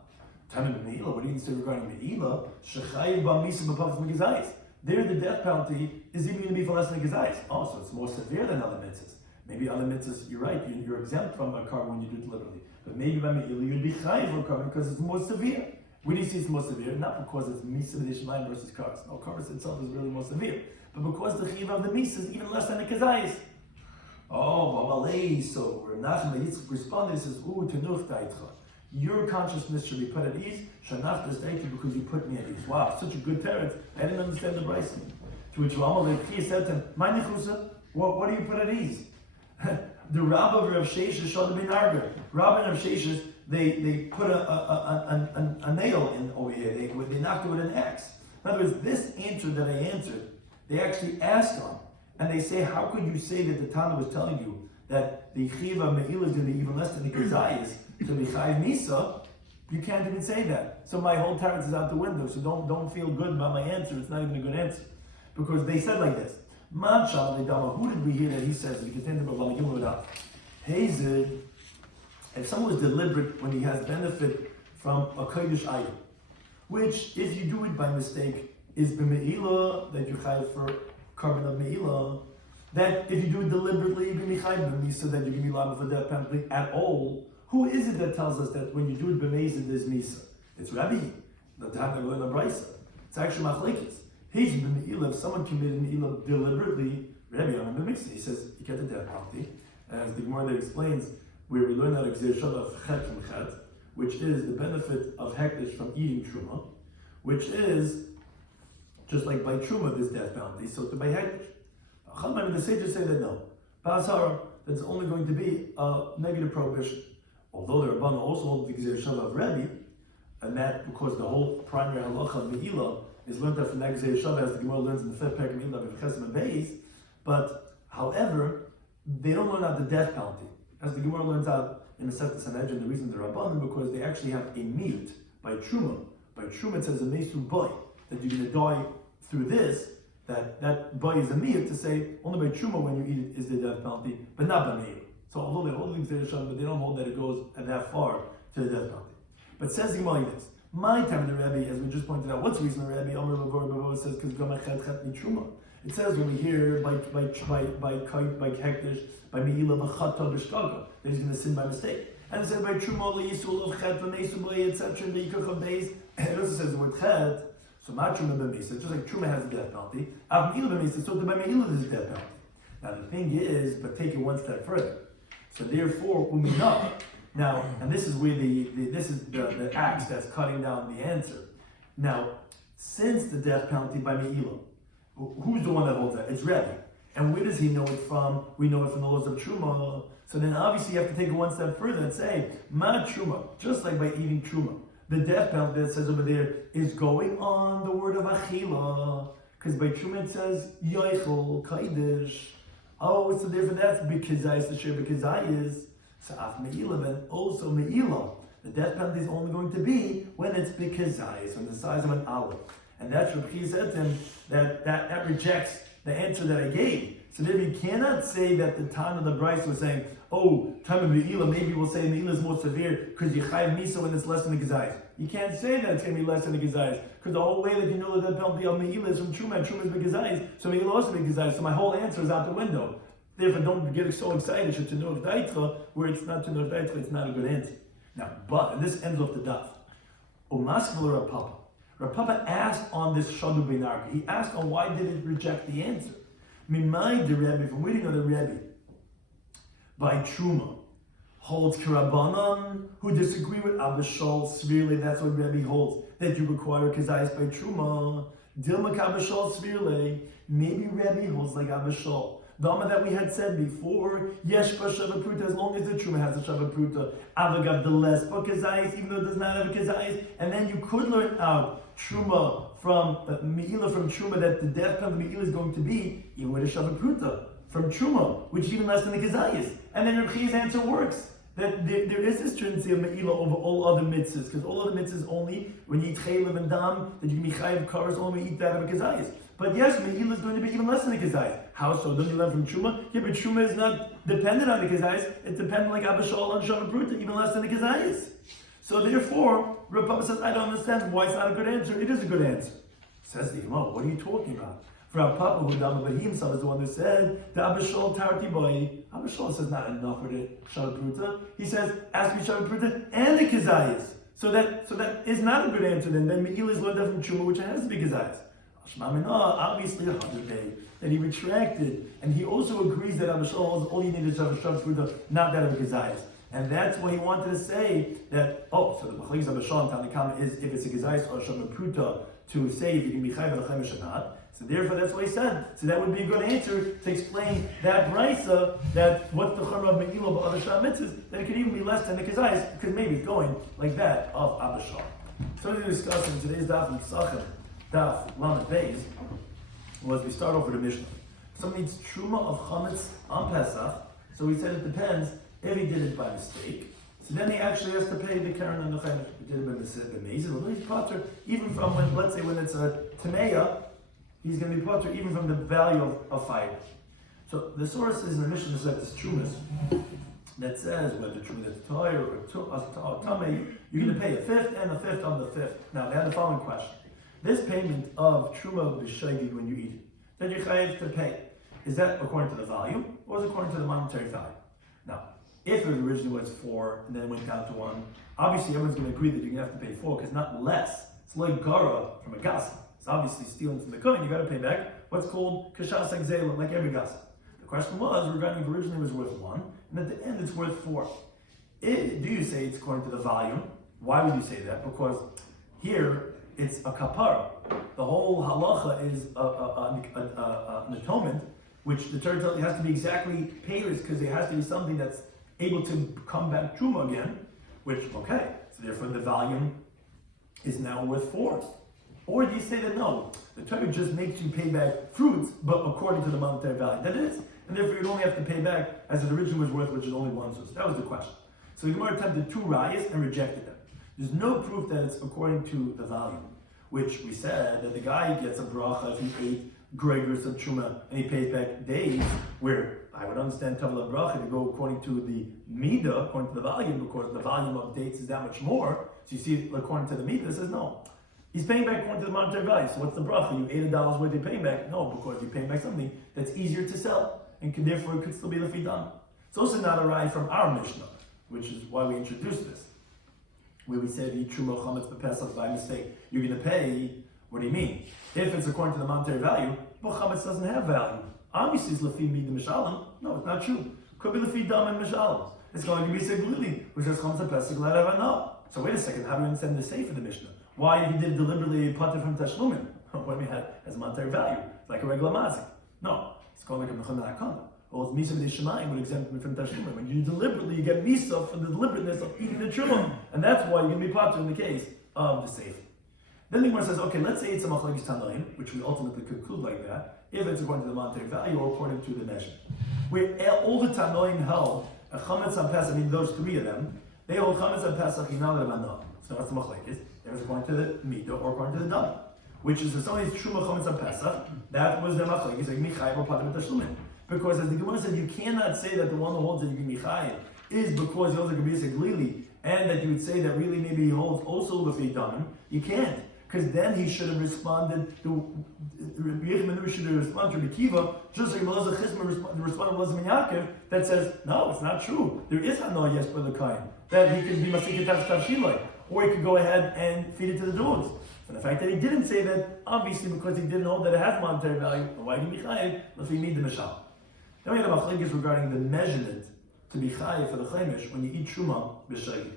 What do you say regarding me'ila? Shechayv ben misa b'pachas mikizayas. There, the death penalty is even going to be for less than a gezayis. Oh, so it's more severe than other mitzvahs. Maybe other mitzvahs, you're right, you're exempt from a carbon when you do it deliberately. But maybe by me'ila, you'd be chayiv for a carbon because it's more severe. When do you see it's more severe? Not because it's misa b'dei shemayim versus karas. No, karas itself is really more severe. But because the chiv of the misa is even less than a gezayis. Oh, so Rav Nachman Yitzchak responded, he says, tenuch da'itcha. Your consciousness should be put at ease. Shanach da'itcha because you put me at ease. Wow, such a good teretz. I didn't understand the brisa. To which Ramalei said to him, "My nichusa, what do you put at ease?" The Rabbah of Rav Sheshes showed the binarger. Rabbah and Rav Sheshes, they put a nail in over here. They knocked it with an axe. In other words, this answer that I answered, they actually asked him, and they say, "How could you say that the Tana was telling you that the chiva me'ila is going to be even less than the kazayis to be chayiv misa?" You can't even say that. So my whole teretz is out the window. So don't feel good about my answer. It's not even a good answer. Because they said like this. Who did we hear that he says, if someone was deliberate when he has benefit from a kodesh item, which if you do it by mistake is b'me'ila, that you chayiv for carbon of me'ila, that if you do it deliberately, you can be chayiv b'misa, that you can be liable for death penalty at all. Who is it that tells us that when you do it b'mezid, there's misa? It's Rabbi, the time that we're in the brisa. It's actually machlekes. He's b'me'ila, if someone committed me'ila deliberately, Rabbi on the mixed, he says, you get the death penalty. As the Gemara explains, where we learn that exer of chet from chet, which is the benefit of hektish from eating truma, which is, just like by truma, there's death penalty, so to by hektish. The sages say that no. Pasar, that's only going to be a negative prohibition. Although the Rabbana also hold the Gzir Shava of Rebbe, and that because the whole primary halacha of Me'ila is learned out from that Gzir Shava as the Gemara learns in the fifth parak of Me'ila of Chesem and Beis. But however, they don't learn out the death penalty. As the Gemara learns out in the Masechta Sanhedrin, the reason they're Rabbanim, because they actually have a miyut by Truma. By Truma it says a mesu boy, that you're going to die through this, that boy is a miyut to say, only by Truma when you eat it is the death penalty, but not by miyut. So although they hold the Gzeiras, but they don't hold that it goes that far to the death penalty. But says the Gemara this, my time of the Rebbe, as we just pointed out, what's the reason the Rebbe Omer Lavor says because Gamachet Chet Mi Truma? It says when we hear by hektish, by Meila V'chata B'shtaga, that he's going to sin by mistake. And it says by Truma L'Yisul of Chet V'Mesu B'Lei etc. V'Yikach of Beis. And it also says the word Chet. So Ma Truma B'Mesa, just like Truma has a death penalty. Av Meila B'Mesa, so by Meila there's a death penalty. Now the thing is, but take it one step further. So therefore, Umina. Now, and this is where the axe that's cutting down the answer. Now, since the death penalty by Meila, who's the one that holds that? It's Rebbe. And where does he know it from? We know it from the laws of Truma. So then obviously you have to take it one step further and say, Ma Truma, just like by eating Truma. The death penalty that says over there is going on the word of Achila. Because by Truma it says, Yoichel, Kaidish. Oh, so therefore that's B'Kizayis, the share B'Kizayis. So af Me'ila, then also Me'ila. The death penalty is only going to be when it's B'Kizayis, on the size of an olive. And that's what he said to him, that rejects the answer that I gave. So therefore you cannot say that the time of the Bryce was saying, oh, time of Me'ila, maybe we'll say Me'ila is more severe because you chayav misa when it's less than the Gezayis. You can't say that it's going to be less than the Gezayis because the whole way that you know that penalty of Me'ila is from Truma, and Truma is Gezayis, so Me'ila also be Gezayis. So my whole answer is out the window. Therefore don't get so excited to know Daitra, where it's not to know Daitra, it's not a good answer. Now, but, and this ends off the daf. Umaskal Rav Papa. Rav Papa asked on this Shadu Beinarka. He asked on why did it reject the answer. Mimai the Rebbe, from reading of the Rebbe, by Truma, holds Karabanan, who disagree with Abba Shol, severely, that's what Rebbe holds, that you require Kazayas by Truma. Dilma Abba Shol, severely, maybe Rebbe holds like Abba Shol. The Amma that we had said before, Yeshba Shava Pruta, as long as the Truma has a Shava Pruta, Avagav the less, but Kazayas, even though it does not have a Kazayas, and then you could learn out Truma from Me'ila from Truma, that the death penalty of Me'ila is going to be even with a Shava Pruta from Truma, which is even less than the Kazayas. And then Reb Chia's answer works. That there is this stringency of Me'ila over all other mitzvahs, because all other mitzvahs only, when you eat chaylev and dam, that you can be chayav karas, only eat that of a Kazayas. But yes, Me'ila is going to be even less than the Kazayas. How so? Don't you learn from Truma? Yeah, but Truma is not dependent on the Kazayas, it's dependent like Abba Shol on Shava Pruta, even less than the Kazayas. So therefore, Rav Papa says, I don't understand why it's not a good answer. It is a good answer. Says the Gemara, what are you talking about? Rav Papa, who Dama Bahi himself is the one who said, the Abba Shol Tarti Boy. Abba Shol says not enough with the Shava Pruta. He says, ask me Shava Pruta and the Kazayas. So that is not a good answer. Then Me'ila is learned from Truma, which has to be Kazayas. Obviously the other day that he retracted, and he also agrees that Abba Shol all you need is Shava Pruta, not that of a Kazayas. And that's what he wanted to say, that, so the Machlekes Abba Shol and Tanakama is if it's a Kazayas or a Shava Pruta, to say if you can be Chayv and Chayv or not. So therefore that's what he said. So that would be a good answer to explain that brisa, that what's the Chumrah of Me'ila of other Shah mitzvahs, that it could even be less than the Kazayas, because maybe it's going like that of Abba Shol. So we're discussing today's Daf in Pesachim Daf Lamed Beis, was we start off with a Mishnah. Someone needs Truma of Chametz on Pesach, so we said it depends if he did it by mistake. So then he actually has to pay the Karen and the Chametz. He did it by mistake, but he's potter, even from when, let's say when it's a Tameya, he's going to be potter even from the value of fire. So the source is in the Mishnah that this Trumas that says whether Truma that's Tire or Tamei, you're going to pay a fifth and a fifth on the fifth. Now they had the following question. This payment of Truma b'shayid when you eat it, that you're chayav to pay, is that according to the value or is it according to the monetary value? Now, if it originally was 4 and then it went down to 1, obviously everyone's going to agree that you're going to have to pay 4 because not less. It's like gara from a gasa. It's obviously stealing from the kohen. You got to pay back what's called kashas exela, like every gasa. The question was regarding if originally it was worth 1 and at the end it's worth 4. Do you say it's according to the volume? Why would you say that? Because here it's a kapara. The whole halacha is an atonement, which the Torah tells you has to be exactly payers because there has to be something that's able to come back truma again, which, okay, so therefore the volume is now worth 4. Or do you say that no, the Torah just makes you pay back fruits, but according to the monetary value? That is, and therefore you'd only have to pay back as it originally was worth, which is only one source. That was the question. So the Gemara attempted two rayas and rejected them. There's no proof that it's according to the value, which we said that the guy gets a bracha if he ate gregors of truma and he pays back days, where I would understand Tavla bracha to go according to the midah, according to the volume, because the volume of dates is that much more. So you see, according to the midah, it says no. He's paying back according to the monetary value. So what's the bracha? You $80 worth, you paying back? No, because you're paying back something that's easier to sell, and therefore it could still be lefi dam. It's also not a raya from our Mishnah, which is why we introduced this, where we said eat truma chametz b'Pesach by mistake, you're going to pay. What do you mean? If it's according to the monetary value, but chametz doesn't have value. Obviously, it's lefi midah mishalim. No, it's not true. Could be lefi dam and mishalim. It's going to be seglili, which is chametz b'Pesach l'erav no. So wait a second. How do you understand the say for the Mishnah? Why, if he did deliberately potter from tashlumin? What do we have as monetary value? It's like a regular mazik. No, it's called like a mechana akana. Or misa b'dei would exempt him from tashlumin. When you deliberately, you get misa for the deliberateness of eating the truma, and that's why you're going to be potter in the case of the seif. Then the Gemara says, okay, let's say it's a machlokes tanoim, which we ultimately conclude like that, if it's according to the monetary value or according to the measure. Where all the tanoim held a chametz on Pesach, I mean those three of them, they hold chametz on Pesach inal levanah. So that's the machlokes. It was according to the midah or according to the dam, which is if somebody's truma chametz on Pesach, that was the machlokes, like michayv or pater b'tashlumin. Because as the Gemara said, you cannot say that the one who holds that you can michayv is because he holds a gebisa glili, and that you would say that really maybe he holds also lefi damim. You can't. Because then he should have responded to Rabbi Yechim should have responded to Rabbi Kiva, just like Melazar Chizma responded to Melazar Yaakov, that says, no, it's not true. There is no yes by the kain. That he can be Masik Tav Shilai, or he could go ahead and feed it to the dogs. And the fact that he didn't say that, obviously because he didn't know that it has monetary value, why did he chayiv? Let's need the mishal. Then we have a machlokes regarding the measurement to be chayiv for the chaimish when you eat truma b'shagig.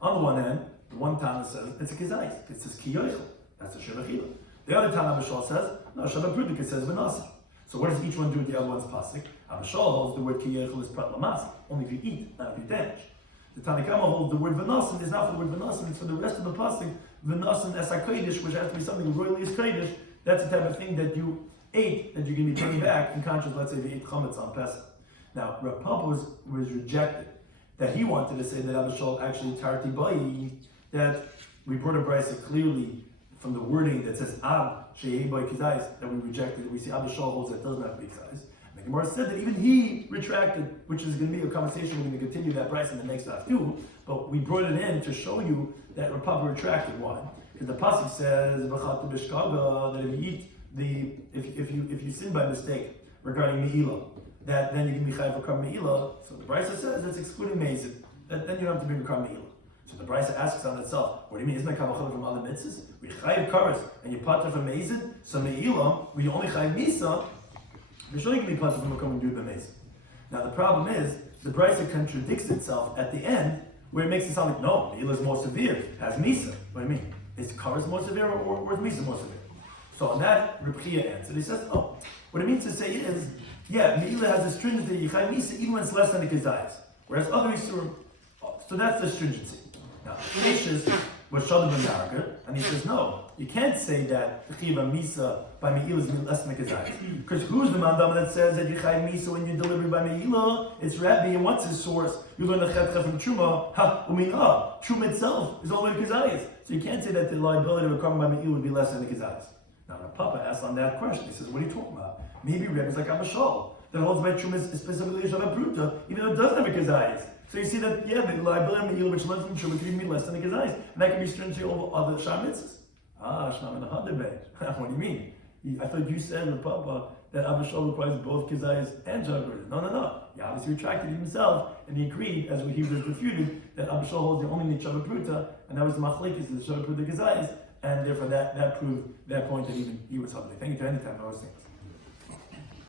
On the one hand, the one Tana says it's a kizayis. It says kiyoichel. That's a shevachila. The other Tana Abishal says no. Shabbat it says v'nasa. So what does each one do with the other one's pasuk? Abishal holds the word kiyoichel is prat lamasa. Only if you eat, not if you damage. The Tanakama holds the word v'nasan is not for the word v'nasan. It's for the rest of the pasuk v'nasan as hakodesh, which has to be something royally as kodesh. That's the type of thing that you ate that you're going to be taking back in conscience. Let's say if you ate chametz on Pesach. Now Rav Papa was rejected. That he wanted to say that Abishal actually tarti bayi, that we brought a brisa clearly from the wording that says ab sheyei by kizayis, that we rejected. We see Abishal holds that doesn't have to be kizayis. And the Gemara said that even he retracted, which is going to be a conversation. We're going to continue that brisa in the next Daf too. But we brought it in to show you that Rav Papa retracted. Why? Because the pasuk says v'chata b'shkaga, that if you eat if you sin by mistake regarding me'ilah, that then you can be chayav for me'ilah. So the brisa says that's excluding mezid. Then you don't have to be for me'ilah. So the brisa asks on itself, what do you mean? Isn't that kavachol from other mitzvahs? We chayav karas and you pater from mezid. So me'ilah, we only chayav misa. You're sure you can be pater from coming to the mezid. Now the problem is the brisa contradicts itself at the end, where it makes it sound like no, me'ilah is more severe, has misa. What do you mean? Is karas more severe or is misa more severe? So on that, Reb Chia answered. He says, oh, what it means to say is, yeah, me'ilah has a stringency, you chayav misa even when it's less than the kizayis. Whereas other isurim, so that's the stringency. Now, Sheshes was Shadam and Yarker, and he says, no, you can't say that the Chiva Misa by Me'ilah is less than Mekazayis. Because who's the mandam that says that you Chai Misa when you deliver by Me'ilah? It's Rabbi, and what's his source? You learn the Chetcha from Truma. Truma itself is all the Kazayis. So you can't say that the liability of a carbon by Me'ilah would be less than the Kazayis. Now, the Papa asked on that question, he says, what are you talking about? Maybe Rabbi is like Abishal, that holds by Truma is specifically Shabbat Bruta, even though it doesn't have a Kazayis. So you see that, yeah, the liability of Me'ilah, which learns from Truma, could even be less than the Kazayis. And that can be stringent over other Shah mitzvahs. Shmam and Hadabeh. What do you mean? I thought you said, the Papa, that Abishal requires both Kazayis and Shabbat. No. He obviously retracted himself, and he agreed, as he was refuted, that Abishal holds the only need Shabbat Bruta, and that was the Machlekes, the Shabbat Bruta Kazayis, and therefore that proved that point that even he was Hadabeh. Thank you to any time for those things.